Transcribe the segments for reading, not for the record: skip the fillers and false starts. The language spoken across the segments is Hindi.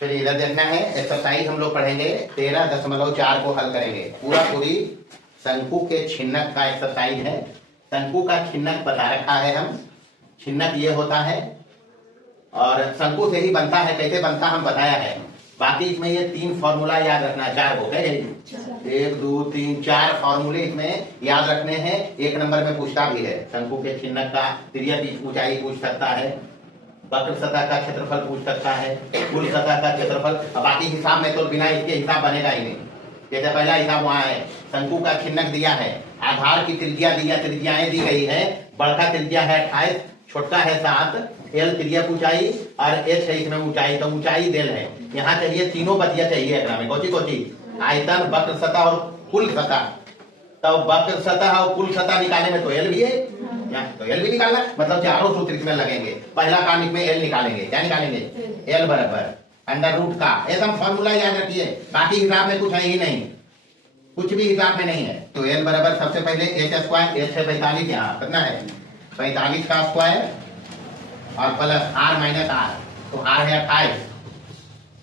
चलिए इधर देखना है, एक्सरसाइज हम लोग पढ़ेंगे 13.4 को हल करेंगे। पूरा पूरी शंकु के छिन्नक का एक्सरसाइज है। शंकु का छिन्नक बता रखा है हम। छिन्नक ये होता है और शंकु से ही बनता है। कैसे बनता हम बताया है। बाकी इसमें ये 3 फॉर्मूला याद रखना है। 4 को कहे 1 2 3 4 फॉर्मूले इसमें याद रखने हैं। 1 नंबर में पूछता भी है। शंकु के छिन्नक का त्रिज्या ऊंचाई पूछ सकता है, वक्र सतह का क्षेत्रफल पूछ सकता है, कुल सतह का क्षेत्रफल। बाकी हिसाब में तो बिना इसके हिसाब बनेगा ही नहीं। जैसे पहला हिसाब वहां है, शंकु का छिन्नक दिया है, आधार की त्रिज्या दिया, त्रिज्याएं दी गई है। बड़का त्रिज्या है 28, छोटका है 7, एल त्रिज्या ऊंचाई और एच है इसमें ऊंचाई। तो ऊंचाई देल है। यहाँ चाहिए तीनों बतिया चाहिए एकरा में। कोची कोची आयतन, वक्र सतह और कुल सतह। तो वक्र सतह और कुल सतह निकालने में तो एल भी है, तो एल भी निकालना, मतलब चारों सूत्र इसमें लगेंगे। पहला काम इसमें एल निकालेंगे। क्या निकालेंगे? एल बराबर अंडर रूट का एकदम फॉर्मूला याद रखिए। बाकी हिसाब में कुछ है ही नहीं, कुछ भी हिसाब में नहीं है। तो एल बराबर सबसे पहले एच स्क्वायर, एच है 45, यहाँ कितना है 45 का स्क्वायर और प्लस आर माइनस आर, तो आर है 28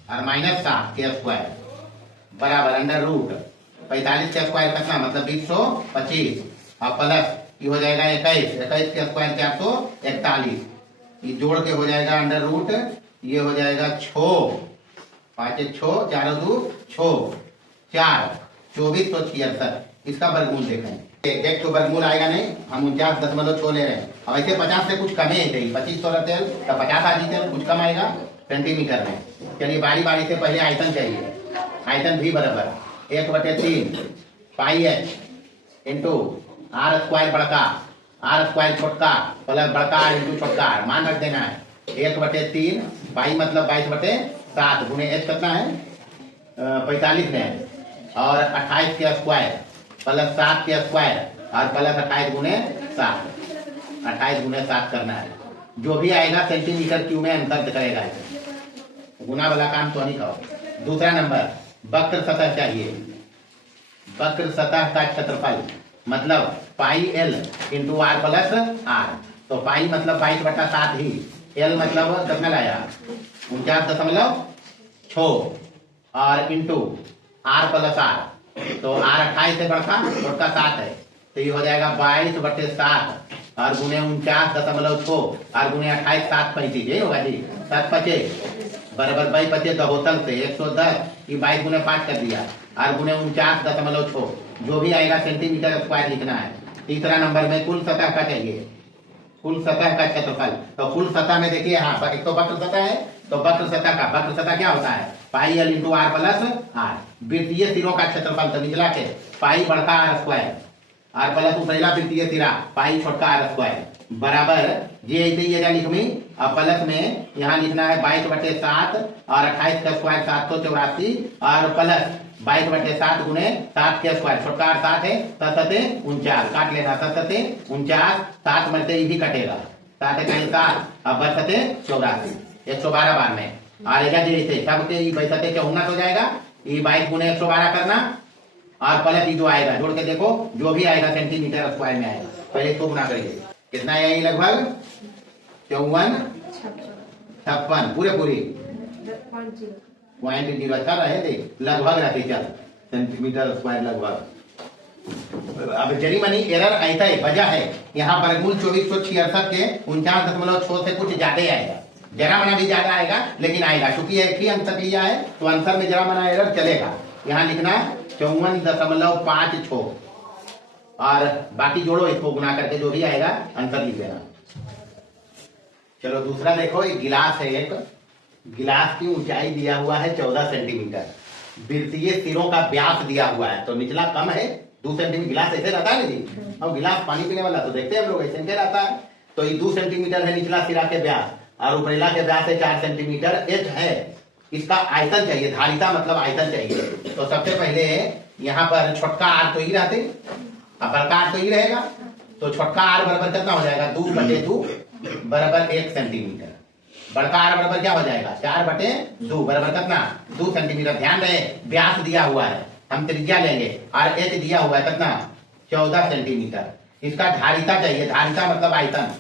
और माइनस 7 के स्क्वायर बराबर अंडर रूट 45 का स्क्वायर कितना, मतलब 225 और प्लस ये हो जाएगा 21, 21 के स्क्वायर 441, ये जोड़ के हो जाएगा अंडर रूट, ये हो जाएगा 6 5 6 4 2 6 4 24 तो 76। इसका वर्गमूल देखें, एक तो वर्गमूल आएगा नहीं, हम 49.6 ले रहे हैं। अब ऐसे 50 से कुछ कमे ही 25 तो रहते हैं, तो 50 आ जीते कुछ कम आएगा सेंटीमीटर में। चलिए बारी बारी से पहले आयतन चाहिए। आयतन भी बराबर 1/3 pi H into are square बड़का, आर स्क्वायर छोटका प्लस बड़का आर इंटू छोटका आर। मान रख देना है 1/3 पाई मतलब 22/7 गुणे एच कितना है 45 में, और 28 के स्क्वायर प्लस 7 के स्क्वायर और प्लस 28 गुणे 7, 28 गुणे 7 करना है। जो भी आएगा सेंटीमीटर क्यूब में अंतर करेगा। गुना वाला काम तो नहीं करो। दूसरा नंबर वक्र सतह चाहिए। वक्र सतह का क्षेत्रफल मतलब pi L into R plus R. तो पाई मतलब 22/7 ही, एल मतलब कितना लाया 49.6 और इंटू आर प्लस आर, तो आर 28 से बढ़ता छोटका 7 है, तो ये हो जाएगा 22/7 और गुने 49.6 और गुने 28 7 35 ये होगा जी 7 5 बराबर 22 25 दोहतल से 110, ये 22 गुने 5 कर दिया और गुने 49.6। जो भी आएगा सेंटीमीटर स्क्वायर लिखना है। तीसरा नंबर में कुल सतह का चाहिए, कुल सतह का क्षेत्रफल। तो कुल सतह में देखिए, हाँ एक तो वक्र सतह है, तो वक्र सतह क्या होता है pi L into R plus R. वृत्तीय सिरों का क्षेत्रफल तो निचला के पाई बड़का आर स्क्वायर आर प्लस ऊपरेला वृत्तीय सिरा पाई छोटका आर स्क्वायर बराबर ये ऐसे ही लिख में। अब प्लस में यहाँ लिखना है 22/7 और 28 का स्क्वायर 784 और प्लस 22/7 गुने 7 के स्क्वायर, छोटका 7 है 7 49 काट लेना, 7 49 7 में से भी कटेगा 7 7 अब बचते 84 112 बार में आएगा जी। ऐसे सबके 62 हो जाएगा। ये 22 गुने 112 करना और प्लस ये जो आएगा जोड़ के देखो, जो भी आएगा सेंटीमीटर स्क्वायर में आएगा। पहले इसको गुना करिए, कितना है लगभग 54 56 पूरे पूरी पॉइंट 0 अच्छा रहे देख लगभग रखे चल सेंटीमीटर स्क्वायर लगभग। अब जरी मनी एरर ऐसा है, वजह है यहाँ वर्गमूल 2466 के 49.6 से कुछ ज्यादा आएगा। जरा मना भी ज्यादा आएगा लेकिन आएगा, क्योंकि एक ही अंक तक लिया है तो आंसर में जरा मना एरर चलेगा। यहाँ लिखना 54.56 और बाकी जोड़ो इसको गुना करके जो भी आएगा आंसर लिख देना। चलो दूसरा देखो, एक गिलास है, एक गिलास की ऊंचाई दिया हुआ है 14 सेंटीमीटर, वृत्तीय सिरों का व्यास दिया हुआ है, तो निचला कम है 2 सेंटीमीटर। गिलास ऐसे रहता है जी, और गिलास पानी पीने वाला तो देखते हैं हम लोग ऐसे रहता है। तो ये 2 सेंटीमीटर है निचला सिरा के व्यास और ऊपरेला के व्यास है 4 सेंटीमीटर। एच है, इसका आयतन चाहिए, धारिता मतलब आयतन चाहिए। तो सबसे पहले यहाँ पर छोटका आर तो ही रहते और बड़का आर तो ही रहेगा, तो छोटका आर बराबर कितना हो जाएगा 2/2 बराबर 1 सेंटीमीटर। बड़का आर बराबर क्या हो जाएगा 4/2 बराबर कितना 2 सेंटीमीटर। ध्यान रहे व्यास दिया हुआ है, हम त्रिज्या लेंगे और एच दिया हुआ है कितना 14 सेंटीमीटर। इसका धारिता चाहिए, धारिता मतलब आयतन,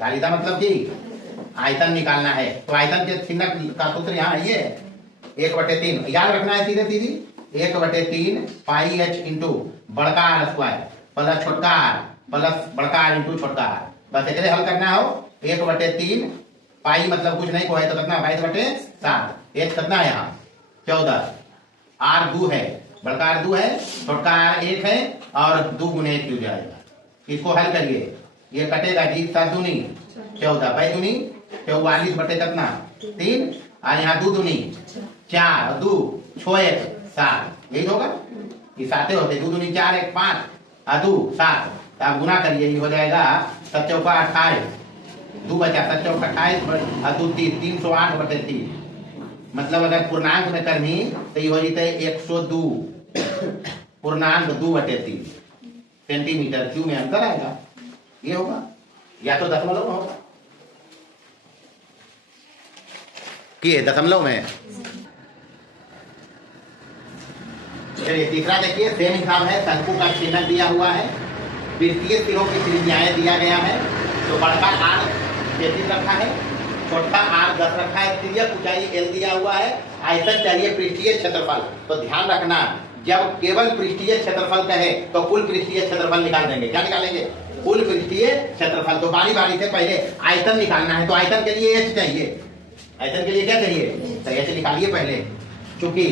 धारिता मतलब कि आयतन निकालना है। तो आयतन के छिन्नक का सूत्र यहाँ है, ये 1/3 याद रखना है सीधे सीधी 1/3 पाई h इंटू बड़का आर स्क्वायर प्लस छोटका आर प्लस बड़का आर इंटू छोटका आर। बस एक हल करना हो 1/3 पाई मतलब कुछ नहीं को है तो कितना 22/7 h कितना है यहाँ 14 आर 2 है बड़का आर 2 है छोटका आर 1 है और 2 गुने 1 क्यों जाएगा। इसको हल करिए ये कटेगा जी 7 दूनी 14 5 दूनी 44 बटे कितना 3 और यहाँ 2 दूनी 4 2 6 1 7 यही होगा ये 7 होते 2 दूनी 4 1 5 और 2 7 तो आप गुना करिए ये हो जाएगा 7 चौका 28 2 बचा 7 चौका 28 और 2 30 308/3 मतलब अगर पूर्णांक में करनी तो ये हो जाते 102 पूर्णांक 2/3 सेंटीमीटर क्यू में अंतर आएगा ये होगा या तो दशमलव में होगा कि दशमलव में। चलिए तीसरा देखिए सेम हिसाब है शंकु का चिन्ह दिया हुआ है वृत्तीय सिरों की त्रिज्याएं दिया गया है तो बड़का आर 33 रखा है छोटा आर 10 रखा है तिर्यक ऊंचाई एल दिया हुआ है आयतन चाहिए पृष्ठीय क्षेत्रफल। तो ध्यान रखना जब केवल पृष्ठीय क्षेत्रफल कहे तो कुल पृष्ठीय क्षेत्रफल निकाल देंगे। क्या निकालेंगे कुल पृष्ठीय क्षेत्रफल। तो बारी बारी से पहले आयतन निकालना है तो आयतन के लिए एच चाहिए आयतन के लिए क्या चाहिए तो एच निकालिए पहले क्योंकि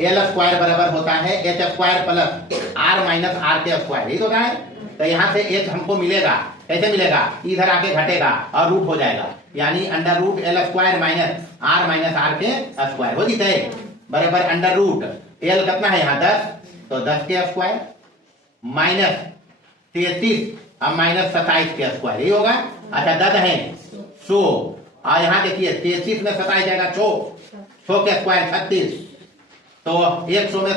एल स्क्वायर बराबर होता है H square plus R minus R के स्क्वायर यही होता है। तो यहाँ से एच हमको मिलेगा कैसे मिलेगा इधर आके घटेगा और रूट हो जाएगा यानी under root L square minus R के स्क्वायर हो जीते बराबर अंडर रूट एल कितना है यहाँ 10 तो 10 के स्क्वायर माइनस 33 और माइनस 27 के स्क्वायर यही होगा। अच्छा 10 है 100 और यहाँ देखिए 33 में 27 जाएगा 100 के स्क्वायर 36 तो 100 में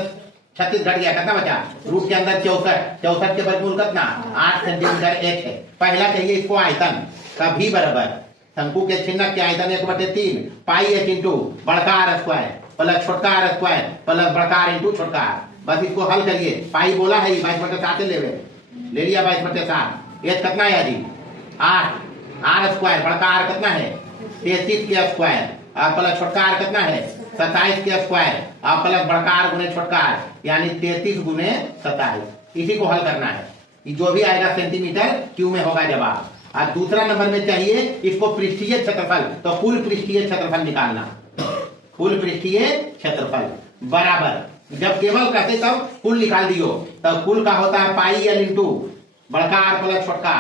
36 घट गया कितना बचा रूट के अंदर 64 के वर्गमूल कितना 8 सेंटीमीटर h है। पहला चाहिए इसको आयतन का भी बराबर शंकु के चिन्ह के आयतन 1/3 पाई h इंटू बड़का आर स्क्वायर प्लस छोटका आर स्क्वायर प्लस बड़का आर इंटू छोटका आर। बस इसको हल करिए पाई बोला है 22/7 ले लिया 22/7 एच कितना है जी 8 आर स्क्वायर बड़का आर कितना है 33 के स्क्वायर और प्लस छोटका आर कितना है 27 के स्क्वायर और प्लस बड़का आर गुने छोटका आर यानी 33 गुने 27 इसी को हल करना है जो भी आएगा सेंटीमीटर क्यू में होगा जवाब। और दूसरा नंबर में चाहिए इसको पृष्ठीय क्षेत्रफल तो कुल पृष्ठीय क्षेत्रफल निकालना कुल पृष्ठीय क्षेत्रफल बराबर जब केवल कहते तब कुल निकाल दियो तब कुल का होता है पाई एल इंटू बड़का आर प्लस छोटका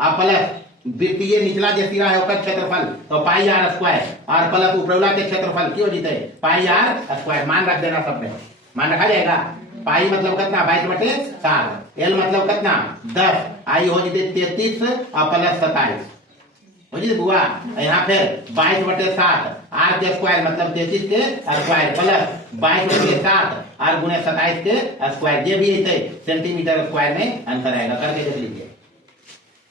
आर प्लस वृत्तीय निचला जो सिरा है उसका क्षेत्रफल तो पाई आर स्क्वायर और प्लस उपरौला के क्षेत्रफल क्यों जीते पाई आर स्क्वायर मान रख देना सब में मान रखा जाएगा। पाई मतलब कितना 22/7 एल मतलब कितना 10 आई हो जीते 33 और प्लस 27 हो जी बुआ यहाँ फिर 22/7 आर के स्क्वायर मतलब 33 के स्क्वायर प्लस 22/7 आर गुने 27 के स्क्वायर ये भी सेंटीमीटर स्क्वायर में आंसर आएगा करके देख लीजिए।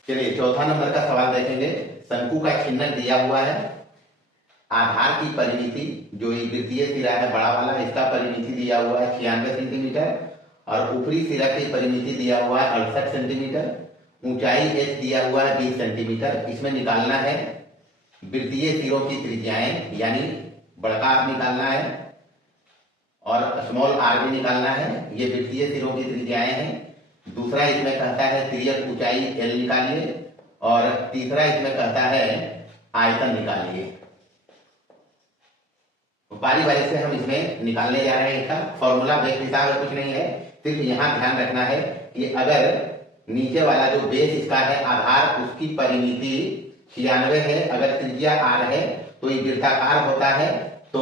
चलिए चौथा नंबर का सवाल देखेंगे शंकु का चिन्ह दिया हुआ है आधार की परिमिति जो वृत्तीय सिरा है बड़ा वाला इसका परिमिति दिया हुआ है 96 सेंटीमीटर और ऊपरी सिरा की परिमिति दिया हुआ है 68 सेंटीमीटर ऊंचाई h दिया हुआ है 20 सेंटीमीटर। इसमें निकालना है वृत्तीय सिरों की त्रिज्याएं यानी बड़का आर निकालना है और स्मॉल आर भी निकालना है ये वृत्तीय सिरों की त्रिज्याएं हैं। दूसरा इसमें कहता है तिर्यक ऊंचाई एल निकालिए और तीसरा इसमें कहता है आयतन निकालिए। बारी बारी से हम इसमें निकालने जा रहे हैं इसका फॉर्मूला बेस हिसाब कुछ नहीं है सिर्फ यहाँ ध्यान रखना है कि अगर नीचे वाला जो बेस इसका है आधार उसकी परिमिति 96 है अगर त्रिज्या आर है तो ये वृत्ताकार होता है तो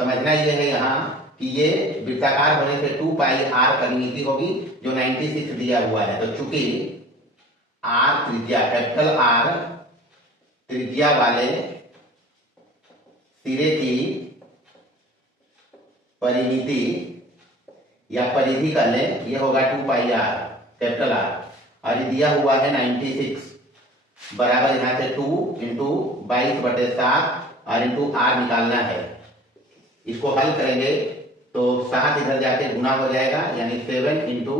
समझना ये है यहाँ कि ये वृत्ताकार होने से 2 पाई आर परिमिति होगी जो 96 दिया हुआ है। तो चूंकि आर त्रिज्या कैपिटल आर त्रिज्या वाले सिरे की परिमिति या परिधि कर ले ये होगा 2 पाई आर कैपिटल आर और ये दिया हुआ है 96 बराबर यहाँ से 2 इंटू 22/7 और इंटू आर निकालना है। इसको हल करेंगे तो 7 इधर जाके गुना हो जाएगा यानी 7 इंटू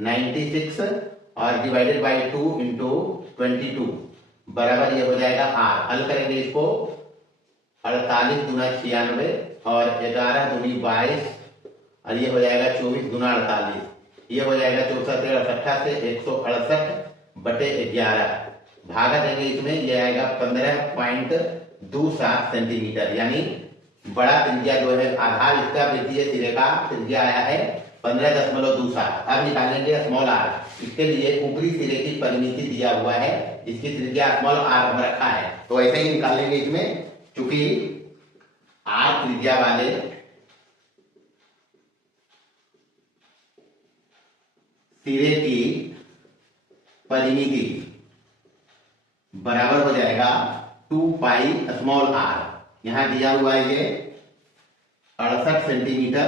96 और डिवाइडेड बाई 2 इंटू 22 बराबर ये हो जाएगा आर। हल करेंगे इसको 48 दूना 96 और 11 दूनी 22 और ये हो जाएगा 24 दूना 48। ये हो जाएगा 64 68 से 168/11 भागा देंगे इसमें, ये आएगा 15.27 सेंटीमीटर। यानी बड़ा त्रिज्या जो है आधार इसका वृत्तीय सिरे का त्रिज्या आया है 15.27। अब निकालेंगे स्मॉल आर। इसके लिए ऊपरी सिरे की परिमिति दिया हुआ है, इसकी त्रिज्या स्मॉल आर हम रखा है, तो ऐसे ही निकालेंगे इसमें। चूंकि आर त्रिज्या वाले सिरे की परिमिति बराबर हो जाएगा 2 पाई स्मॉल आर। यहां दिया हुआ है ये 68 सेंटीमीटर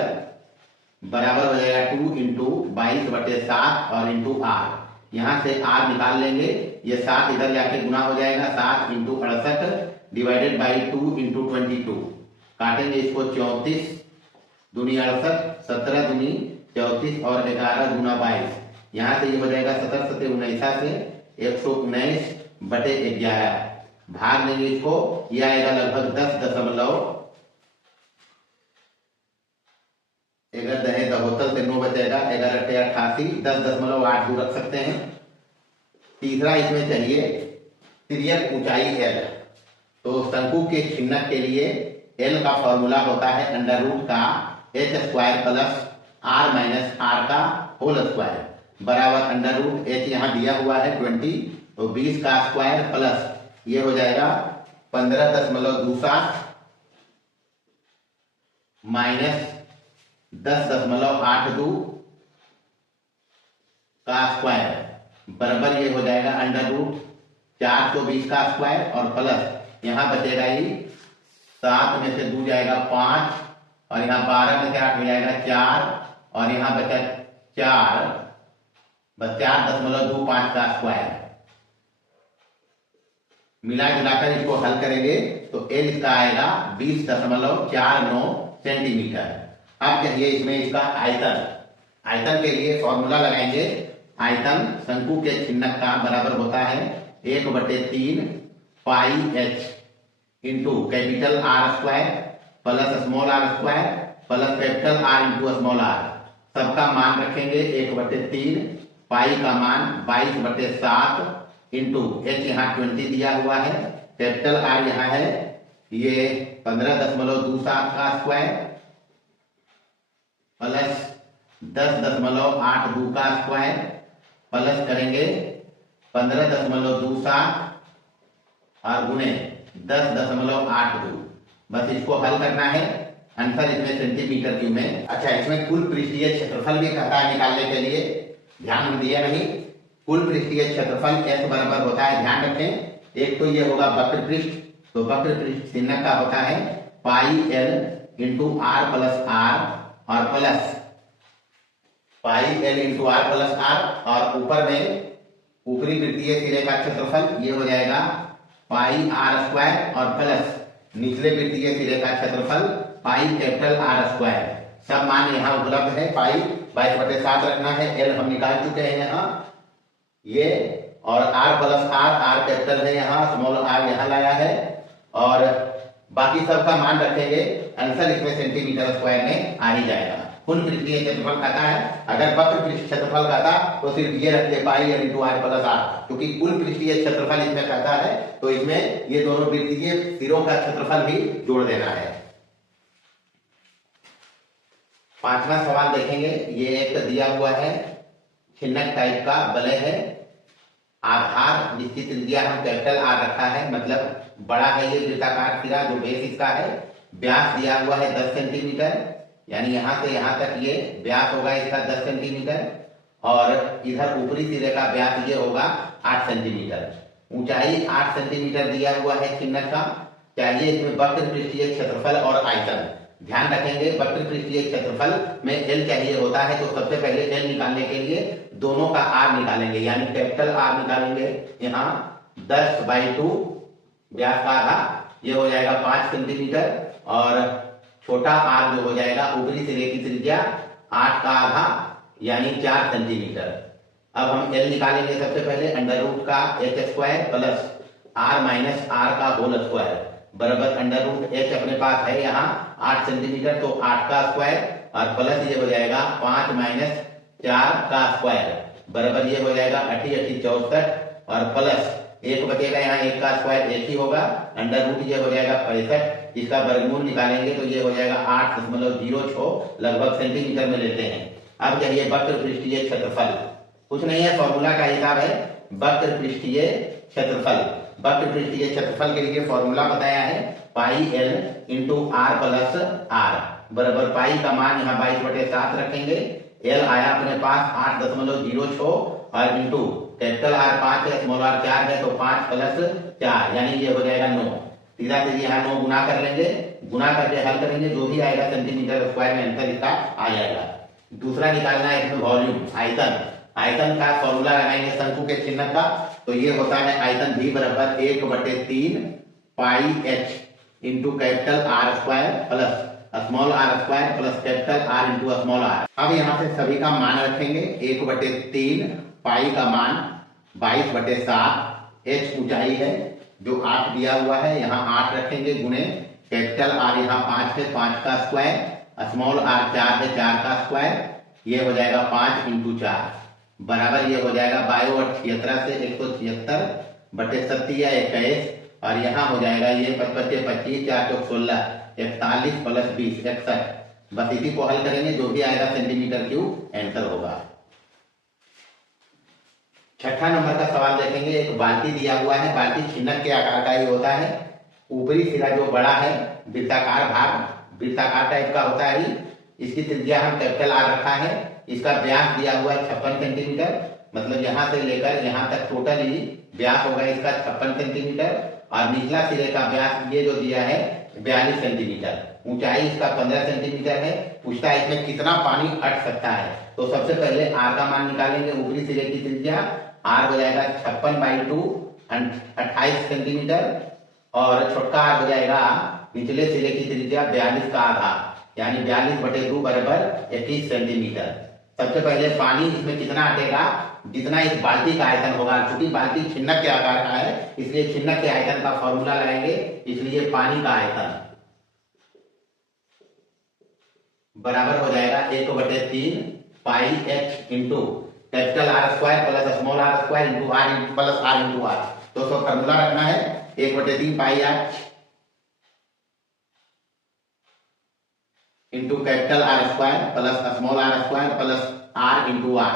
बराबर हो जाएगा 2 इंटू 22/7 और इंटू आर। यहां से आर निकाल लेंगे, ये 7 इधर जाके गुना हो जाएगा, 7 इंटू 68 डिवाइडेड बाई 2 इंटू 22। काटेंगे इसको 34 दूनी 68, 17 दूनी 34 और 11 दूना 22। यहां से ये हो जाएगा 17 7 19 से 119/11 भाग देंगे इसको, ये आएगा लगभग 10 अगर दहे दहोतल से 9 बचेगा, 11 8 88, 10.8 दूर रख सकते हैं। तीसरा इसमें चाहिए तिर्यक ऊंचाई L। तो शंकु के छिन्नक के लिए L का फॉर्मूला होता है √ का h² plus r minus r का होल स्क्वायर बराबर √ h यहाँ दिया हुआ है 20, तो 20 का स्क्वायर प्लस ये हो जाएगा 15.27 माइनस 10.82 का स्क्वायर बराबर ये हो जाएगा √420 का स्क्वायर और प्लस यहां बचेगा ही 7 में से 2 जाएगा 5 और यहाँ 12 में से 8 हो जाएगा 4 और यहाँ बचा 4 बस 4.25 का स्क्वायर। मिला जुलाकर इसको हल करेंगे तो L इसका आएगा 20.49 सेंटीमीटर। अब चाहिए इसमें इसका आयतन। आयतन के लिए फॉर्मूला लगाएंगे। आयतन शंकु के छिन्नक का बराबर होता है 1/3 पाई h into capital R square plus small r square plus capital R into small r। सबका मान रखेंगे 1/3, पाई का मान 22/7 इंटू h यहाँ 20 दिया हुआ है, कैपिटल R यहाँ है ये 15.27 का स्क्वायर प्लस 10.82 का स्क्वायर प्लस करेंगे 15.27 और गुने 10.82। बस इसको हल करना है, आंसर इसमें सेंटीमीटर क्यूब में। अच्छा, इसमें कुल पृष्ठीय क्षेत्रफल भी कहता है निकालने के लिए, ध्यान हम दिया नहीं। कुल पृष्ठीय क्षेत्रफल S बराबर होता है, ध्यान रखें, एक तो ये होगा वक्र पृष्ठ, तो वक्र पृष्ठ छिन्नक का होता है पाई L into R plus R और प्लस पाई L into R plus R और ऊपर में ऊपरी वृत्तीय सिरे का क्षेत्रफल ये हो जाएगा पाई R स्क्वायर और प्लस निचले वृत्तीय सिरे का क्षेत्रफल पाई कैपिटल R स्क्वायर। सब मान यहाँ उपलब्ध है। पाई 22/7 रखना है, L हम निकाल चुके हैं यहाँ ये, और R प्लस R कैपिटल है यहाँ, स्मॉल r यहाँ लाया है और बाकी सबका मान रखेंगे। आंसर इसमें सेंटीमीटर स्क्वायर में आ ही जाएगा। कुल पृष्ठीय क्षेत्रफल कहता है, अगर वक्र पृष्ठ क्षेत्रफल कहता तो सिर्फ ये रखते पाई L into R plus R, क्योंकि कुल पृष्ठीय क्षेत्रफल इसमें कहता है तो इसमें ये दोनों वृत्तीय सिरों का क्षेत्रफल भी जोड़ देना है। 5वां सवाल देखेंगे। ये एक दिया हुआ है छिन्नक टाइप का वलय है, आधार जिसकी त्रिज्या हम कैपिटल R रखा है, मतलब बड़ा है ये वृत्ताकार सिरा जो बेस इसका है। व्यास दिया हुआ है 10 सेंटीमीटर, यानी यहां से यहां तक ये व्यास होगा इसका 10 सेंटीमीटर और इधर ऊपरी सिरे का व्यास ये होगा 8 सेंटीमीटर। ऊंचाई 8 सेंटीमीटर दिया हुआ है छिन्नक का। चाहिए इसमें वक्र पृष्ठीय क्षेत्रफल और आयतन। ध्यान रखेंगे वक्र पृष्ठीय क्षेत्रफल में L चाहिए होता है, तो सबसे पहले L निकालने के लिए दोनों का R निकालेंगे, यानी कैपिटल R निकालेंगे। यहाँ 10/2 व्यास का आधा ये हो जाएगा 5 सेंटीमीटर और छोटा r जो हो जाएगा ऊपरी सिरे की त्रिज्या 8 का आधा यानी 4 सेंटीमीटर। अब हम L निकालेंगे सबसे पहले √ का h² plus R minus R का होल स्क्वायर बराबर अंडर रूट एच अपने पास है यहाँ 8 सेंटीमीटर, तो 8 का स्क्वायर और प्लस ये हो जाएगा 5 माइनस 4 का स्क्वायर बराबर ये हो जाएगा 8 8 64 और प्लस एक बचेगा यहाँ 1 का स्क्वायर 1 ही होगा, अंडर रूट ये हो जाएगा 65, इसका वर्गमूल निकालेंगे तो ये हो जाएगा 8.06 लगभग सेंटीमीटर में लेते हैं। अब चाहिए वक्र पृष्ठीय क्षेत्रफल, कुछ नहीं है, फॉर्मूला का हिसाब है वक्र पृष्ठीय क्षेत्रफल। वक्र पृष्ठीय क्षेत्रफल के लिए फॉर्मूला बताया है pi L into R plus R बराबर पाई का मान यहाँ 22/7 रखेंगे, एल आया अपने पास 8.06 और इंटू कैपिटल आर 5 है, स्मॉल आर 4 है, तो 5 प्लस 4 यानी ये हो जाएगा 9। सीधा सीधे यहाँ 9 गुना कर लेंगे, गुना करके हल करेंगे, जो भी आएगा सेंटीमीटर स्क्वायर में आंसर इसका आ जाएगा। दूसरा निकालना है इसमें वॉल्यूम आयतन, आयतन का फॉर्मूला लगाएंगे शंकु के चिन्ह का, तो ये होता है आयतन V बराबर 1/3 pi H into capital R square plus small R square plus capital R into small R. अब यहाँ से सभी का मान रखेंगे, 1/3 पाई का मान 22/7, एच ऊंचाई है जो 8 दिया हुआ है, यहाँ 8 रखेंगे गुणे कैपिटल आर यहाँ 5 है 5 का स्क्वायर, स्मॉल आर 4 है 4 का स्क्वायर, ये हो जाएगा 5 इंटू 4 बराबर ये हो जाएगा 22/78 से 176/7 या 21 और यहाँ हो जाएगा ये 25 25 4 16 41 प्लस 20 61। बस इसी को हल करेंगे, जो भी आएगा सेंटीमीटर क्यूब आंसर होगा। छठा नंबर का सवाल देखेंगे, एक बाल्टी दिया हुआ है, बाल्टी छिन्नक के आकार का ही होता है, ऊपरी सिरा जो बड़ा है वृत्ताकार भाग वृत्ताकार टाइप का होता है, इसकी त्रिज्या हम कैपिटल आर रखा है, इसका व्यास दिया हुआ है 56 सेंटीमीटर, मतलब यहाँ से लेकर यहाँ तक टोटल ही व्यास होगा इसका 56 सेंटीमीटर और निचला सिरे का व्यास ये जो दिया है 42 सेंटीमीटर, ऊंचाई इसका 15 सेंटीमीटर है। पूछता है इसमें कितना पानी अट सकता है, तो सबसे पहले आर का मान निकालेंगे, ऊपरी सिरे की त्रिज्या आर हो जाएगा 56/2 28 सेंटीमीटर और छोटका आर हो जाएगा निचले सिरे की त्रिज्या 42 का आधा यानी 42/2 बराबर 21 सेंटीमीटर। सबसे पहले पानी इसमें कितना अटेगा, जितना इस बाल्टी का आयतन होगा, क्योंकि बाल्टी छिन्नक के आकार का है इसलिए छिन्नक के आयतन का फॉर्मूला लगाएंगे, इसलिए पानी का आयतन बराबर हो जाएगा 1/3 pi H into capital R square plus small R square into R into plus R into R, तो उसको फॉर्मूला रखना है 1/3 pi H into capital R square plus small R square plus R into R,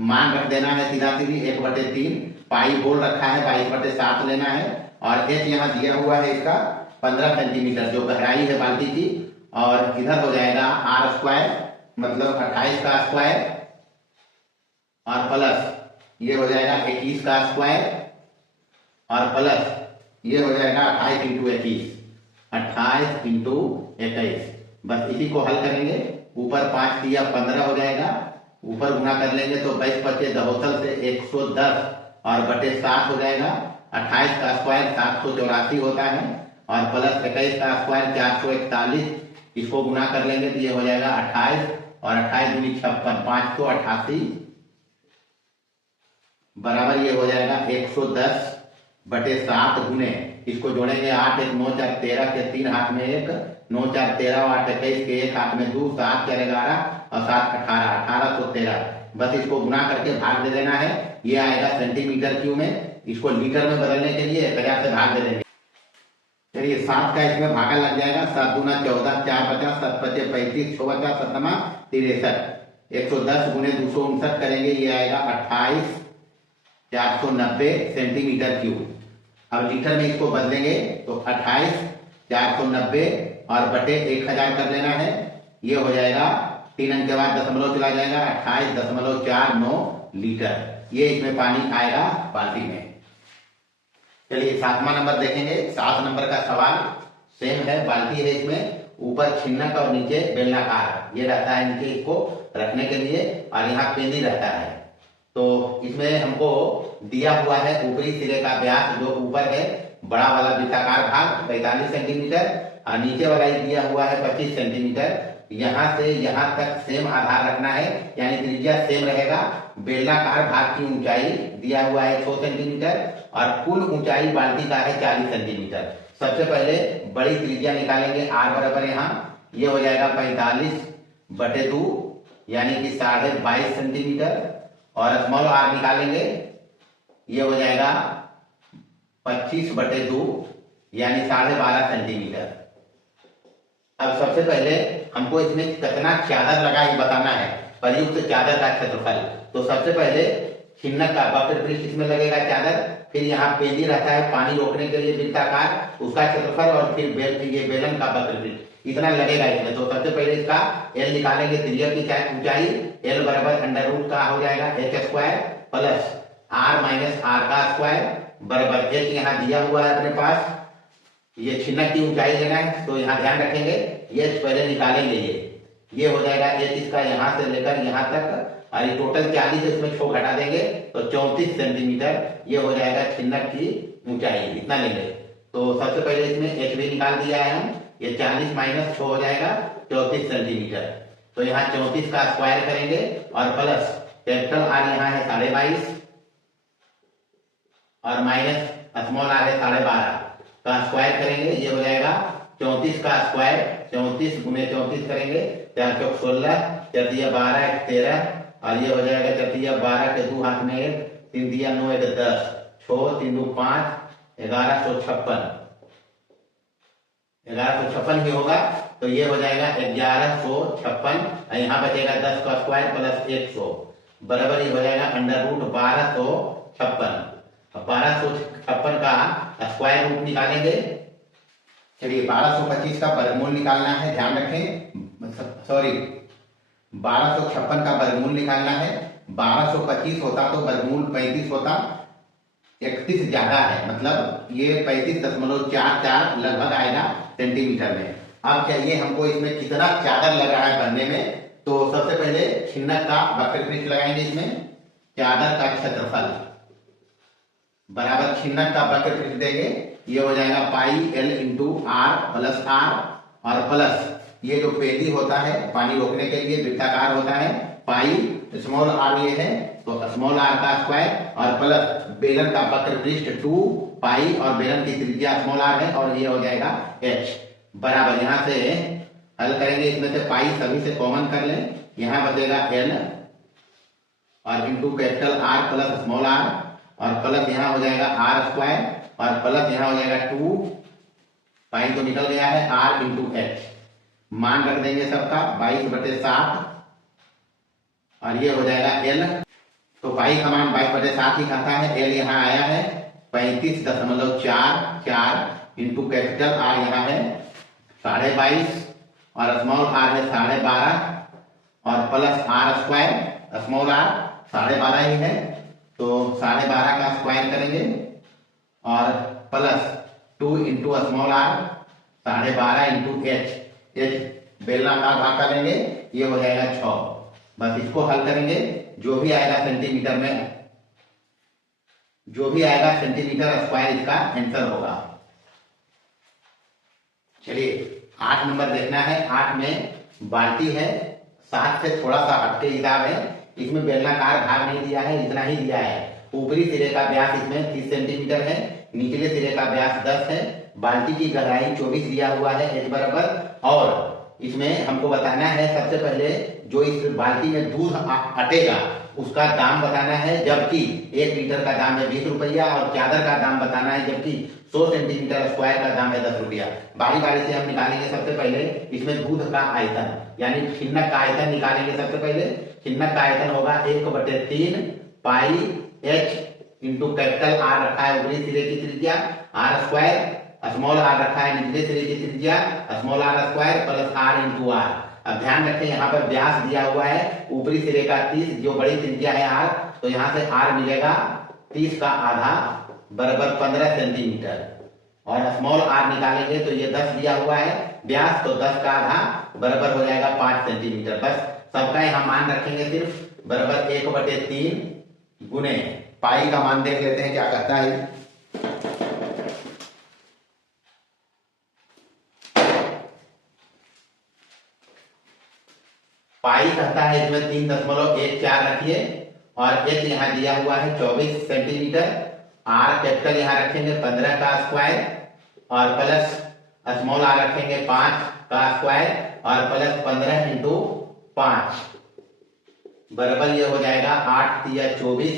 मान रख देना है सीधा सीधी 1/3, पाई बोल रखा है 22/7 लेना है और एच यहाँ दिया हुआ है इसका 15 सेंटीमीटर जो गहराई है बाल्टी की, और इधर हो जाएगा आर स्क्वायर मतलब 28 का स्क्वायर और प्लस ये हो जाएगा 21 का स्क्वायर और प्लस ये हो जाएगा 28 इंटू 21 28 इंटू 21। बस इसी को हल करेंगे, ऊपर 5 दिया 15 हो जाएगा, ऊपर गुना कर लेंगे तो 22 25 दहोसल से 110 और बटे 7 हो जाएगा, 28 का स्क्वायर 784 होता है और प्लस 21 का स्क्वायर 441, इसको गुना कर लेंगे तो ये हो जाएगा 28 और 28 दूनी 56 588 बराबर ये हो जाएगा 110/7 गुने, इसको जोड़ेंगे 8 1 9 4 13 के 3 हाथ में 1 9 4 13 8 21 के 1 हाथ में 2 7 4 11 और 7 18 1813। बस इसको गुना करके भाग दे देना है, ये आएगा सेंटीमीटर क्यूब में, इसको लीटर में बदलने के लिए 1000 से भाग दे देंगे। चलिए 7 का इसमें भागा लग जाएगा, 7 दूना 14 4 50 7 25 35 6 50 7 63 110 गुने 259 करेंगे, ये आएगा 28 490 सेंटीमीटर क्यूब। अब लीटर में इसको बदलेंगे तो 28 490 और बटे 1000 कर लेना है, ये हो जाएगा 3 अंक के बाद दशमलव चला जाएगा 28.49 लीटर, ये इसमें पानी आएगा बाल्टी में। चलिए 7वां नंबर देखेंगे, 7 नंबर का सवाल सेम है, बाल्टी है इसमें ऊपर छिन्नक और नीचे बेलनाकार ये रहता है नीचे इसको रखने के लिए और यहाँ पेंदी रहता है, तो इसमें हमको दिया हुआ है ऊपरी सिरे का व्यास जो ऊपर है बड़ा वाला वृत्ताकार भाग 45 सेंटीमीटर और नीचे वाला दिया हुआ है 25 सेंटीमीटर। यहाँ से यहाँ तक सेम आधार रखना है यानी त्रिज्या सेम रहेगा। बेलनाकार भाग की ऊंचाई दिया हुआ है 6 सेंटीमीटर और कुल ऊंचाई बाल्टी का है 40 सेंटीमीटर। सबसे पहले बड़ी त्रिज्या निकालेंगे, आर बराबर यहाँ ये हो जाएगा 45/2 यानी कि 22.5 सेंटीमीटर, और स्मॉल आर निकालेंगे ये हो जाएगा 25/2 यानी 12.5 सेंटीमीटर। अब सबसे पहले हमको इसमें कितना चादर लगा ये बताना है, प्रयुक्त चादर का क्षेत्रफल। तो सबसे पहले छिन्नक का वक्र पृष्ठ इसमें लगेगा चादर, फिर यहाँ पेली रहता है पानी रोकने के लिए वृत्ताकार, उसका क्षेत्रफल, और फिर ये बेलन का वक्र पृष्ठ, इतना लगेगा इसमें। तो सबसे पहले इसका एल निकालेंगे, त्रिज्या की ऊंचाई एल बराबर अंडर रूट का हो जाएगा h² plus r minus r का स्क्वायर बराबर h यहाँ दिया हुआ है अपने पास। ये छिन्नक की ऊंचाई लेना है तो यहाँ ध्यान रखेंगे h पहले निकालेंगे, ये हो जाएगा h इसका यहाँ से लेकर यहाँ तक, और ये टोटल 40 इसमें 6 घटा देंगे तो 34 सेंटीमीटर ये हो जाएगा छिन्नक की ऊंचाई, इतना लेंगे। तो सबसे पहले इसमें h भी निकाल दिया है हम, ये 40 माइनस 6 हो जाएगा 34 सेंटीमीटर। तो यहाँ 34 का स्क्वायर करेंगे और प्लस कैपिटल आर यहाँ है 22.5 और माइनस स्मॉल आर है 12.5 का स्क्वायर करेंगे, ये हो जाएगा 34 का स्क्वायर, 34 गुने 34 करेंगे, 4 चौक 16, 4 दिया 12 1 13, और ये हो जाएगा 4 दिया 12 के 2 हाथ में 1, 3 दिया 9 1 10, 6 3 2 5, 1156, 1156 ही होगा। तो ये हो जाएगा 1156, यहाँ बचेगा 10 का स्क्वायर प्लस 100 बराबर ये हो जाएगा अंडर रूट 1256। 1256 का स्क्वायर रूट निकालेंगे। चलिए 1225 का वर्गमूल निकालना है, ध्यान रखें, सॉरी 1256 का वर्गमूल निकालना है। 1225 होता तो वर्गमूल 35 होता, 31 ज्यादा है, मतलब ये 35.44 लगभग आएगा सेंटीमीटर में। अब चाहिए हमको इसमें कितना चादर लग रहा है बनने में, तो सबसे पहले छिन्नक का वक्र पृष्ठ लगाएंगे, इसमें चादर का क्षेत्रफल बराबर छिन्नक का वक्र पृष्ठ देंगे, ये हो जाएगा pi L into R plus R, और प्लस ये जो पेटी होता है पानी रोकने के लिए वृत्ताकार होता है, पाई स्मॉल आर ये है तो स्मॉल आर का स्क्वायर, और प्लस बेलन का वक्र पृष्ठ 2 पाई, और बेलन की त्रिज्या स्मॉल आर है, और ये हो जाएगा h बराबर, यहाँ से हल करेंगे, इसमें से पाई सभी से कॉमन कर लें, यहाँ बचेगा n और into capital R plus small R, और प्लस यहाँ हो जाएगा आर स्क्वायर, और प्लस यहाँ हो जाएगा 2 पाई तो निकल गया है r इंटू h, मान रख देंगे सबका 22/7, और ये हो जाएगा l। तो पाई का मान 22/7 ही कहता है, l यहाँ आया है 35.44 इंटू कैपिटल आर यहाँ है 22.5 और स्मॉल आर है 12.5, और plus R square, small R 12.5 ही है तो 12.5 का स्क्वायर करेंगे, और plus 2 into small R 12.5 into h, बेलनाकार भाग का लेंगे, ये हो जाएगा 6। बस इसको हल करेंगे, जो भी आएगा सेंटीमीटर में, जो भी आएगा सेंटीमीटर स्क्वायर इसका आंसर होगा। चलिए 8 नंबर देखना है। 8 में बाल्टी है, 7 से थोड़ा सा हटके हिसाब है, इसमें बेलनाकार भाग नहीं दिया है, इतना ही दिया है। ऊपरी सिरे का व्यास इसमें 30 सेंटीमीटर है, निचले सिरे का व्यास 10 है, बाल्टी की गहराई 24 दिया हुआ है h बराबर, और इसमें हमको बताना है सबसे पहले जो इस बाल्टी में दूध अटेगा उसका दाम बताना है, जबकि 1 लीटर का दाम है 20 रुपया, और चादर का दाम बताना है, जबकि 100 सेंटीमीटर स्क्वायर का दाम है 10 रुपया। बारी बारी से हम निकालेंगे। सबसे पहले इसमें दूध का आयतन यानी छिन्नक का आयतन निकालेंगे। सबसे पहले छिन्नक का आयतन होगा 1/3 पाई h इंटू कैपिटल आर रखा है ऊपरी सिरे की त्रिज्या, आर स्क्वायर, स्मॉल आर रखा है निचले सिरे की त्रिज्या, small R square plus R into R. अब ध्यान रखें यहाँ पर व्यास दिया हुआ है ऊपरी सिरे का 30, जो बड़ी त्रिज्या है आर, तो यहाँ से आर मिलेगा 30 का आधा बराबर 15 सेंटीमीटर, और स्मॉल आर निकालेंगे तो ये 10 दिया हुआ है व्यास, तो 10 का आधा बराबर हो जाएगा 5 सेंटीमीटर। बस सबका यहाँ मान रखेंगे सिर्फ बराबर 1/3 गुने पाई का मान देख लेते हैं क्या कहता है। पाई कहता है इसमें 3.14 रखिए, और h यहाँ दिया हुआ है 24 सेंटीमीटर, आर कैपिटल यहाँ रखेंगे 15 का स्क्वायर, और प्लस स्मॉल आर रखेंगे 5 का स्क्वायर और प्लस 15 इंटू 5 बराबर ये हो जाएगा 8 तिया 24,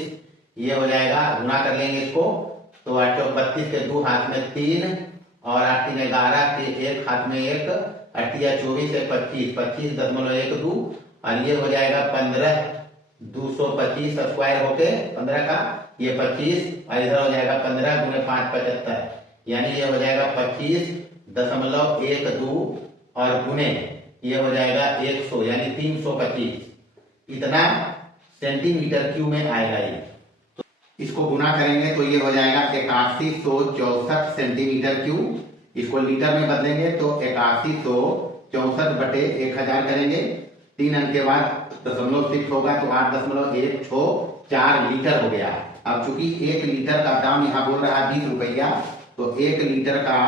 ये हो जाएगा गुना कर लेंगे इसको तो 8 चौक 32 के 2 हाथ में 3 और 8 3 11 के 1 हाथ में 1, 8 तिया 24 से 25, 25.12 और ये हो जाएगा 15 225 स्क्वायर होके 15 का ये 25 और इधर हो जाएगा 15 गुने 5 75, यानी ये हो जाएगा 25.12 और गुने ये हो जाएगा 100 यानी 325, इतना सेंटीमीटर क्यूब में आएगा ये। तो इसको गुना करेंगे तो ये हो जाएगा 8164 सेंटीमीटर क्यूब, इसको लीटर में बदलेंगे तो 8164/1000 करेंगे, 3 अंक के बाद दशमलव 6 होगा तो 8.164 लीटर हो गया। अब चूंकि 1 लीटर का दाम यहाँ बोल रहा है 20 रुपया, तो 1 लीटर का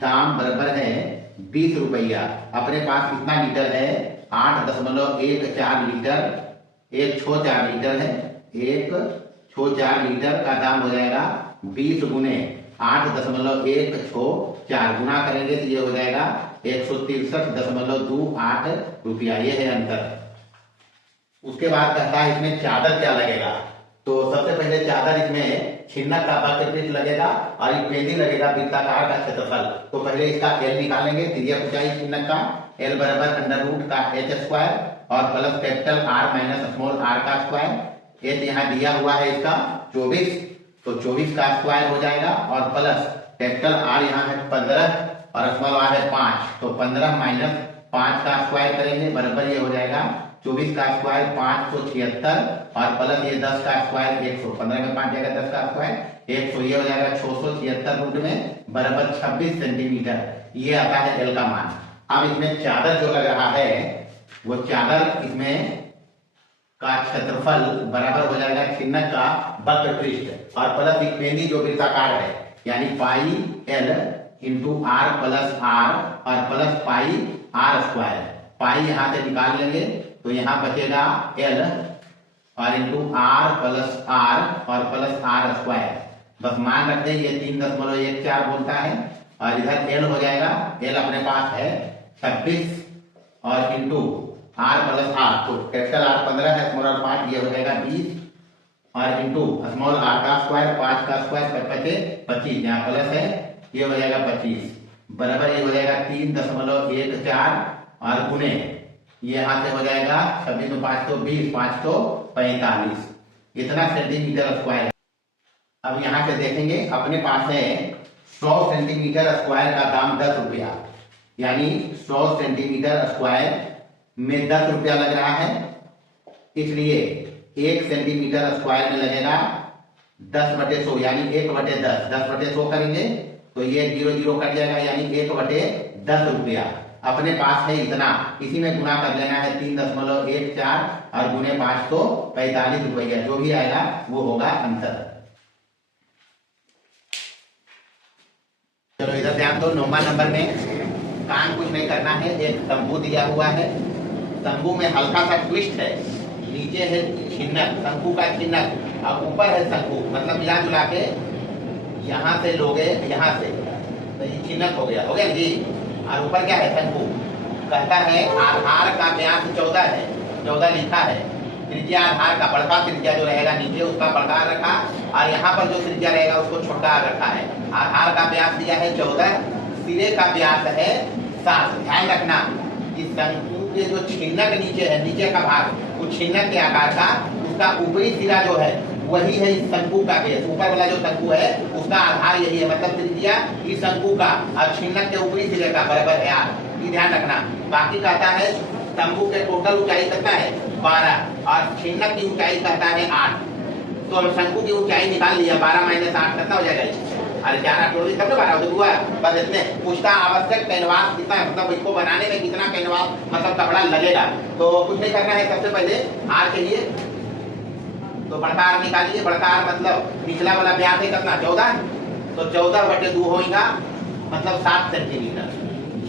दाम बराबर है 20 रुपया। अपने पास कितना लीटर है 8.14 लीटर, 164 लीटर है, 164 लीटर का दाम हो जाएगा 20 गुने 8.164 गुना करेंगे तो ये हो जाएगा 163.28 रुपया, ये है अंतर। उसके बाद कहता है इसमें चादर क्या लगेगा, तो सबसे पहले चादर इसमें छिन्नक का वक्रपृष्ठ लगेगा और एक पेंदी लगेगा वृत्ताकार का क्षेत्रफल। तो पहले इसका एल निकालेंगे, त्रिज्या ऊंचाई छिन्नक का एल बराबर √h² और plus capital R minus small r का स्क्वायर। एच यहाँ दिया हुआ है इसका 24, तो 24 का स्क्वायर हो जाएगा और प्लस कैपिटल R यहाँ है 15 और स्मॉल r है 5, तो 15 माइनस 5 का स्क्वायर करेंगे बराबर ये हो जाएगा 24 का स्क्वायर 576 और प्लस ये 10 का स्क्वायर 100, 15 में 5 जाएगा 10 का स्क्वायर 100, ये हो जाएगा 676 रूट में बराबर 26 सेंटीमीटर, ये आता है एल का मान। अब इसमें चादर जो लग रहा है वो चादर इसमें का क्षेत्रफल बराबर हो जाएगा छिन्नक का वक्रपृष्ठ और प्लस एक पेंदी जो वृत्ताकार है यानी pi L into R plus R और plus pi R square. Pi यहाँ से निकाल लेंगे तो यहाँ बचेगा एल और इंटू आर प्लस आर और प्लस आर स्क्वायर, बस मान रख दें ये 3.14 बोलता है और इधर एल हो जाएगा, एल अपने पास है 26 और इंटू आर प्लस आर, तो कैपिटल आर 15 है, स्मॉल आर 5, ये हो जाएगा 20 और इंटू स्मॉल आर का स्क्वायर 5 का स्क्वायर 25, यहाँ प्लस है ये हो जाएगा 25 बराबर ये हो जाएगा 3.14 और गुने ये यहाँ से हो जाएगा 26 में 5 तो 20, 5 तो 45, इतना सेंटीमीटर स्क्वायर है। अब यहाँ से देखेंगे अपने पास है 100 सेंटीमीटर स्क्वायर का दाम 10 रुपया, यानी 100 सेंटीमीटर स्क्वायर में 10 रुपया लग रहा है, इसलिए 1 सेंटीमीटर स्क्वायर में लगेगा 10/100 यानी 1/10, 10/100 करेंगे तो ये 0 0 कट जाएगा यानी 1/10 रुपया। अपने पास है इतना, इसी में गुना कर लेना है 3.14 और गुने 5 तो 45 रुपया, जो भी आएगा वो होगा अंतर। चलो इधर ध्यान दो, 9वां नंबर में काम कुछ नहीं करना है, एक तंबू दिया हुआ है, तंबू में हल्का सा ट्विस्ट है, नीचे है छिन्नक, शंकु का छिन्नक और ऊपर है शंकु, मतलब मिला जुला के यहाँ से लोगे यहाँ से तो ये छिन्नक हो गया जी, और ऊपर क्या है शंकु। कहता है आधार का व्यास 14 है, 14 लिखा है, त्रिज्या आधार का बड़का त्रिज्या जो रहेगा नीचे उसका बड़का रखा और यहाँ पर जो त्रिज्या रहेगा उसको छोटा रखा है। आधार का व्यास दिया है 14, सिरे का व्यास है 7। ध्यान रखना कि शंकु के जो छिन्नक नीचे है, नीचे का भाग वो छिन्नक के आकार का, उसका ऊपरी सिरा जो है वही है इस शंकु का बेस, ऊपर वाला जो शंकु है उसका आधार यही है, मतलब त्रिज्या इस शंकु का और छिन्नक के ऊपरी सिरे का बराबर है 8, ये ध्यान रखना। बाकी कहता है तंबू के टोटल ऊंचाई कितना है 12 और छिन्नक की ऊंचाई कहता है 8, तो हम शंकु की ऊंचाई निकाल लिया, 12 - 8 कितना हो जाएगा, अरे 11 टोटल तब 12 हो हुआ, बस इतने। पूछता आवश्यक कैनवास कितना है, मतलब इसको बनाने में कितना कैनवास मतलब कपड़ा लगेगा, तो कुछ नहीं करना है, सबसे पहले आर चाहिए तो बड़का आर निकालिए, बड़का आर मतलब निचला वाला व्यास है कितना 14, तो 14/2 होगा मतलब 7 सेंटीमीटर।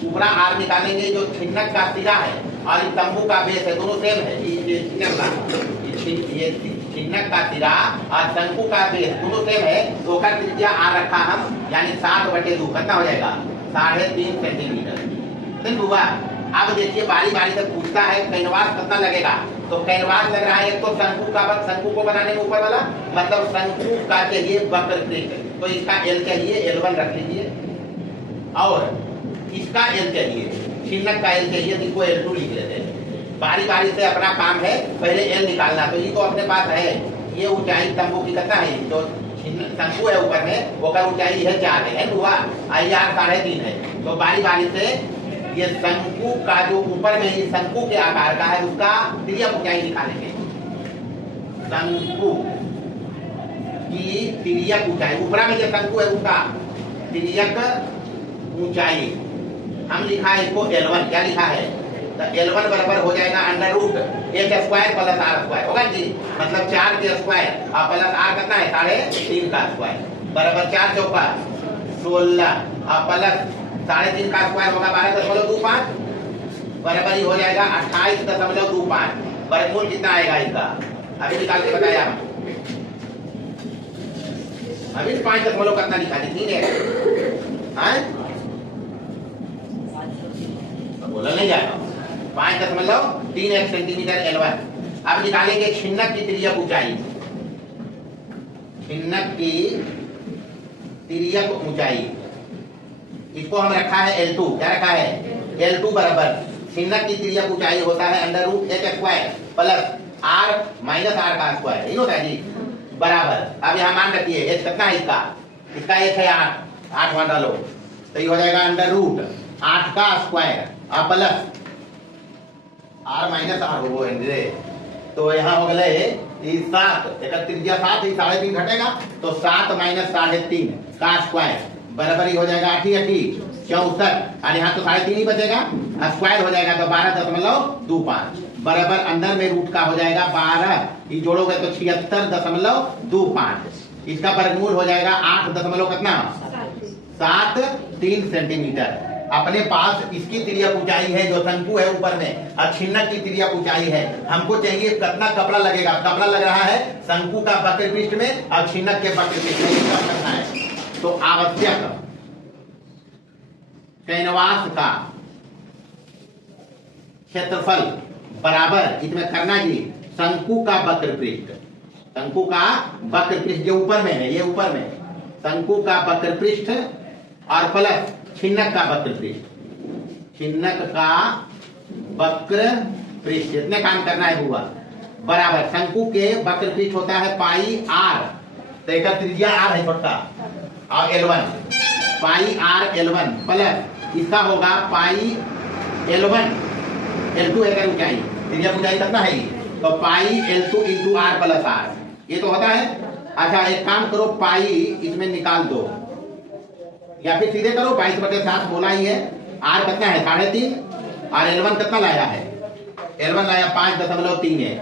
ऊपरा आर निकालेंगे, जो छिन्नक का सिरा है और तंबू का बेस है दोनों सेम है, ये छिन्नक का सिरा और शंकु का बेस दोनों सेम है, तो का त्रिज्या आर रखा हम, यानी 7/2 कितना हो जाएगा 3.5 सेंटीमीटर। ठीक हुआ। अब देखिए बारी बारी से पूछता है कैनवास कितना लगेगा, तो कैनवास लग रहा है एक तो शंकु का, शंकु को बनाने में ऊपर वाला मतलब शंकु का चाहिए वक्र पृष्ठ, तो इसका एल चाहिए L1 रख लीजिए, और इसका एल चाहिए छिन्नक का एल चाहिए, इसको L2 लिख लेते हैं। बारी बारी से अपना काम है, पहले एल निकालना, तो ये तो अपने पास है, ये ऊंचाई तंबू की कितना है, जो शंकु है ऊपर में वो का ऊंचाई है 4 है हुआ, IR 3.5 है। तो बारी बारी से ये शंकु का जो ऊपर में ये शंकु के आकार का है उसका तिर्यक ऊंचाई निकालेंगे। शंकु की तिर्यक ऊंचाई, ऊपर में जो शंकु है उसका तिर्यक ऊंचाई हम लिखा है इसको L1, क्या लिखा है, तो L1 बराबर हो जाएगा √H² प्लस R² होगा जी, मतलब 4 के स्क्वायर और प्लस R कितना है 3.5 का स्क्वायर बराबर 4 चौका 16 और प्लस 3.5 का स्क्वायर होगा 12.25 बराबर ही हो जाएगा 28.25। वर्गमूल कितना आएगा इसका, अभी निकाल के बताया हम, अभी 5 दशमलव कितना लिखा थी 3 है, बोला नहीं जाएगा 5.31 सेंटीमीटर L1। अब निकालेंगे छिन्नक की तिर्यक ऊंचाई, छिन्नक की तिर्यक ऊंचाई, इसको हम रखा है L2, क्या रखा है L2 बराबर छिन्नक की तिर्यक ऊंचाई होता है √H² plus R minus R का स्क्वायर, नहीं होता है जी, बराबर। अब यहाँ मान रखिए H कितना है इसका, इसका H है 8 मान डालो, तो ये हो जाएगा √8 का स्क्वायर और प्लस R माइनस R वो है, तो यहाँ हो गए 7, एक त्रिज्या 7 3.5 घटेगा, तो 7 माइनस 3.5 का स्क्वायर बराबर ही हो जाएगा 8 64, और यहाँ तो 3.5 ही बचेगा, स्क्वायर हो जाएगा तो 12.25 बराबर अंदर में रूट का हो जाएगा 12, ये जोड़ोगे तो 76.25, इसका वर्गमूल हो जाएगा 8.73 सेंटीमीटर। अपने पास इसकी तिर्यक ऊंचाई है जो शंकु है ऊपर में, और छिन्नक की तिर्यक ऊंचाई है, हमको चाहिए कितना कपड़ा लगेगा, कपड़ा लग रहा है शंकु का वक्र पृष्ठ में और छिन्नक के वक्र पृष्ठ में करना है, तो आवश्यक कैनवास का क्षेत्रफल बराबर इसमें करना जी शंकु का वक्र पृष्ठ, शंकु का वक्र पृष्ठ जो ऊपर में है, ये ऊपर में शंकु का वक्र पृष्ठ और प्लस छिन्नक का वक्र पृष्ठ, छिन्नक का वक्र पृष्ठ, इतने काम करना है हुआ बराबर शंकु के वक्र पृष्ठ होता है पाई R, तो एक त्रिज्या R है छोटा, और L1 पाई R L1 प्लस इसका होगा पाई L1 L2 है ऊंचाई, त्रिज्या ऊंचाई कितना है, तो पाई L2 into R plus R, ये तो होता है। अच्छा एक काम करो, पाई इसमें निकाल दो या फिर सीधे करो, 22/7 बोला ही है, R कितना है 3.5 और L1 कितना लाया है, L1 लाया 5.3 है,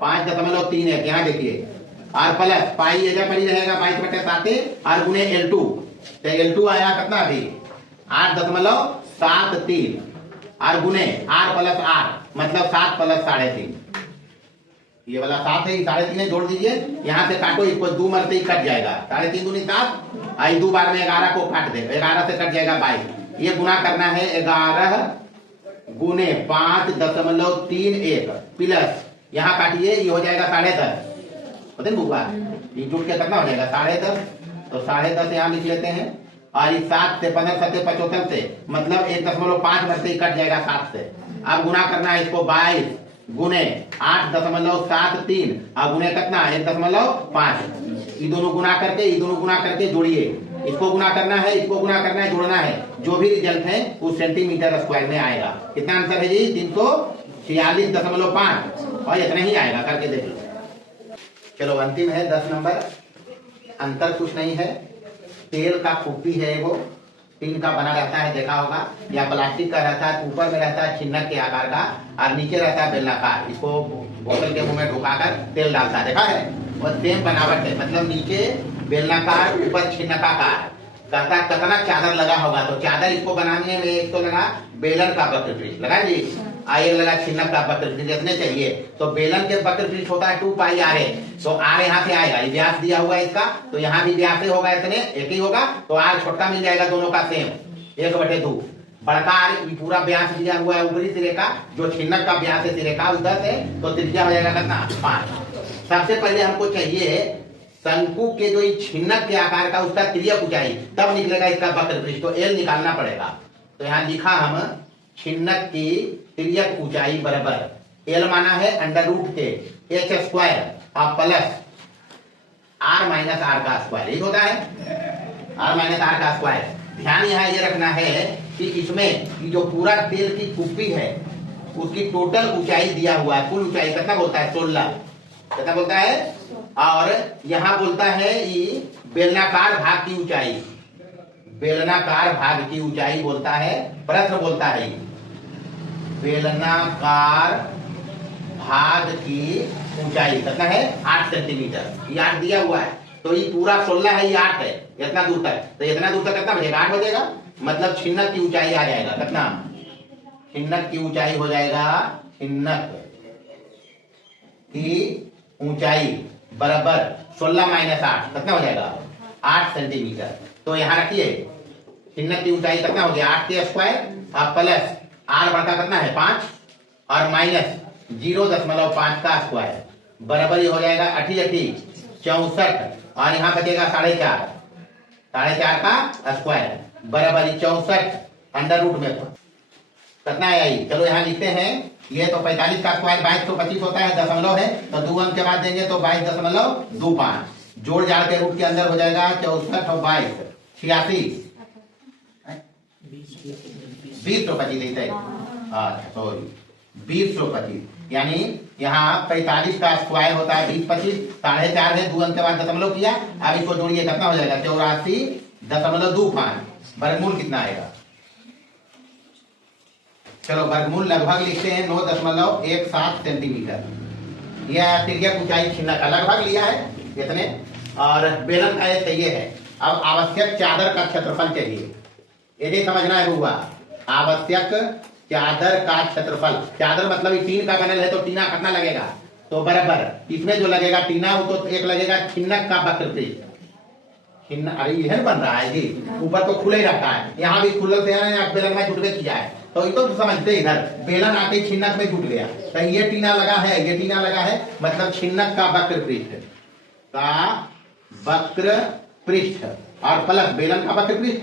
5.3 है, यहाँ देखिए और प्लस पाई एजा पर ही रहेगा 22/7 और गुने L2, तो L2 आया कितना अभी 8.73 और गुने R प्लस R मतलब 7 प्लस 3.5, ये वाला 7 है 3.5 जोड़ दीजिए, यहाँ से काटो, इसको 2 मरते ही कट जाएगा, 3.5 दूनी 7, आई 2 बार में 11 को काट दे, 11 से कट जाएगा 22, ये गुना करना है 11 गुने 5.31 प्लस यहाँ काटिए, ये हो जाएगा 10.5 होते बुआ, ये जुट के कितना हो जाएगा 10.5, तो 10.5 यहाँ लिख लेते हैं, और इस 7 से 15 7 75 से मतलब 1.5 मरते ही कट जाएगा 7 से। अब गुना करना है इसको 22 गुने 8.73 और गुने कितना 1.5, ये दोनों गुना करके जोड़िए, इसको गुना करना है, इसको गुना करना है, जोड़ना है, जो भी रिजल्ट है वो सेंटीमीटर स्क्वायर में आएगा। कितना आंसर है जी 346.5, और इतना ही आएगा, करके देख लो। चलो अंतिम है 10 नंबर, अंतर कुछ नहीं है, तेल का कुप्पी है, वो टीन का बना रहता है, देखा होगा, या प्लास्टिक का रहता है, ऊपर में रहता है छिन्नक के आकार का और नीचे रहता है बेलनाकार, इसको बोतल के मुंह में ढुकाकर तेल डालता है, देखा है, और सेम बनावट है, मतलब नीचे बेलनाकार ऊपर छिन्नकाकार, कहता है कितना चादर लगा होगा, तो चादर इसको बनाने में एक तो लगा बेलन का वक्र पृष्ठ लगा जी, एक लगा छिन्नक का वक्र पृष्ठ, इतने चाहिए। तो बेलन के वक्र पृष्ठ होता है 2 पाई आर है, तो आर यहाँ से आएगा, ये व्यास दिया हुआ है इसका, तो यहाँ भी व्यास होगा, इतने एक ही होगा, तो आर छोटा मिल जाएगा दोनों का सेम 1/2। बड़का आर पूरा व्यास दिया हुआ है ऊपरी सिरे का, जो छिन्नक का व्यास है सिरे का उधर से, तो त्रिज्या हो जाएगा कितना 5। सबसे पहले हमको चाहिए शंकु के जो छिन्नक के आकार का उसका तिर्यक ऊंचाई, तब निकलेगा इसका वक्र पृष्ठ, तो एल निकालना पड़ेगा। तो यहाँ लिखा हम छिन्नक की तिर्यक ऊंचाई बराबर एल माना है √के h² और प्लस r - r का स्क्वायर, यही होता है r - r का स्क्वायर। ध्यान यहाँ ये रखना है कि इसमें जो पूरा तेल की कुप्पी है उसकी टोटल ऊंचाई दिया हुआ है, कुल ऊंचाई कितना बोलता है 16, कितना बोलता है, और यहाँ बोलता है ये बेलनाकार भाग की ऊंचाई, बेलनाकार भाग की ऊंचाई बोलता है, प्रश्न बोलता है बेलनाकार भाग की ऊंचाई कितना है 8 सेंटीमीटर, ये 8 दिया हुआ है, तो ये पूरा 16 है, ये 8 है, इतना दूर तक, तो इतना दूर तक कितना बचेगा 8 बचेगा, मतलब छिन्नक की ऊंचाई आ जाएगा कितना, छिन्नक की ऊंचाई हो जाएगा, छिन्नक की ऊंचाई बराबर 16 - 8 कितना हो जाएगा 8 सेंटीमीटर। तो यहाँ रखिए छिन्नक की ऊंचाई कितना हो गया 8 के स्क्वायर और प्लस आर बढ़ता कितना है 5 और माइनस 0.5 का स्क्वायर बराबर ये हो जाएगा 8 × 64 और यहाँ बचेगा 4.5 का स्क्वायर बराबर 64 √ में कितना है आई। चलो यहाँ लिखते हैं, ये तो 45 का स्क्वायर 2225 होता है, दशमलव है तो 2 अंक के बाद देंगे तो 22.25 जोड़ जाड़ के रूट के अंदर हो जाएगा 64 और 22 86 2025 देते हैं, सॉरी 2025, यानी यहाँ 45 का स्क्वायर होता है 2025, 4.5 है 2 अंक के बाद दशमलव किया, अब इसको जोड़िए कितना हो जाएगा 84.25, वर्गमूल कितना आएगा, चलो वर्गमूल लगभग लिखते हैं 9.17 सेंटीमीटर। यह तिर्यक ऊंचाई छिन्नक का लगभग लिया है इतने, और बेलन का ये चाहिए है। अब आवश्यक चादर का क्षेत्रफल चाहिए, ये समझना है हुआ, आवश्यक चादर का क्षेत्रफल, चादर मतलब टीन का बनल है तो टीना कितना लगेगा, तो बराबर इसमें जो लगेगा टीना वो तो एक लगेगा छिन्नक का वक्र पृष्ठ, अरे यह बन रहा है जी, ऊपर तो खुले रहता है, यहाँ भी खुले से बेलन में जुटवे किया है, तो ये तो समझते इधर बेलन आके छिन्नक में जुट गया, तो ये टीना लगा है, ये टीना लगा है, मतलब छिन्नक का वक्र पृष्ठ और प्लस बेलन का वक्र पृष्ठ,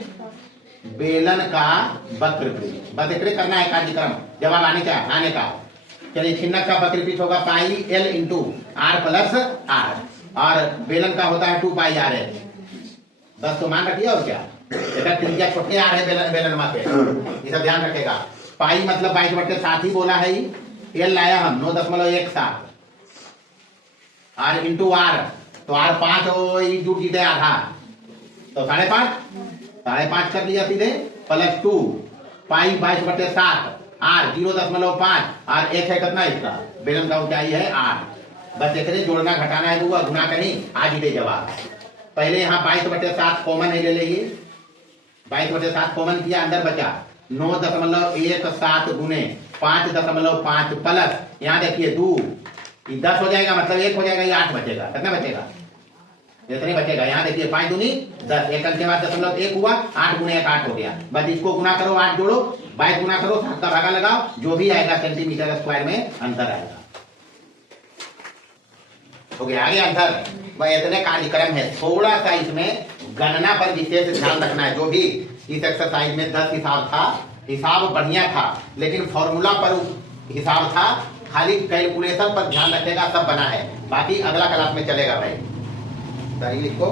बेलन का वक्र पृष्ठ, बस एक करना है कार्यक्रम, जवाब आने का। चलिए छिन्नक का वक्र पृष्ठ होगा पाई L × R + R और बेलन का होता है 2 पाई R है, बस तो मान रखिए और क्या, त्रिज्या छोटे आर है बेलन पे, ये सब ध्यान रखेगा। पाई मतलब 22/7 ही बोला है, एल लाया हम 9.17 और इंटू आर, तो आर 5 जुट जीते आधा, तो 5.5 कर लिया सीधे, प्लस 2 पाई 22/7 आर 0.5 और एक है कितना इसका बेलन का ऊंचाई है 8, बस एक जोड़ना घटाना है, गुना कहीं आ जीते जवाब। पहले यहाँ 22/7 कॉमन है, ले लीजिए 22/7 कॉमन किया, अंदर बचा 9.17 गुने 5.5 प्लस यहाँ देखिए 2, 10 हो जाएगा, मतलब 1 हो जाएगा, ये 8 बचेगा, कितना बचेगा इतने बचेगा, यहाँ देखिए 5 दूनी 10, 1 अंक के बाद 0.1 हुआ, 8 गुने 1 8 हो गया, बस इसको गुना करो 8 जोड़ो 22 गुना करो 7 का भागा लगाओ, जो भी आएगा सेंटीमीटर स्क्वायर में अंतर आएगा, हो गया आगे आंसर। वह इतने कार्यक्रम है, थोड़ा सा इसमें गणना पर विशेष ध्यान रखना है, जो भी इस एक्सरसाइज में 10 हिसाब था, हिसाब बढ़िया था, लेकिन फॉर्मूला पर हिसाब था, खाली कैलकुलेशन पर ध्यान रखेगा, सब बना है, बाकी अगला क्लास में चलेगा भाई, सही लिखो।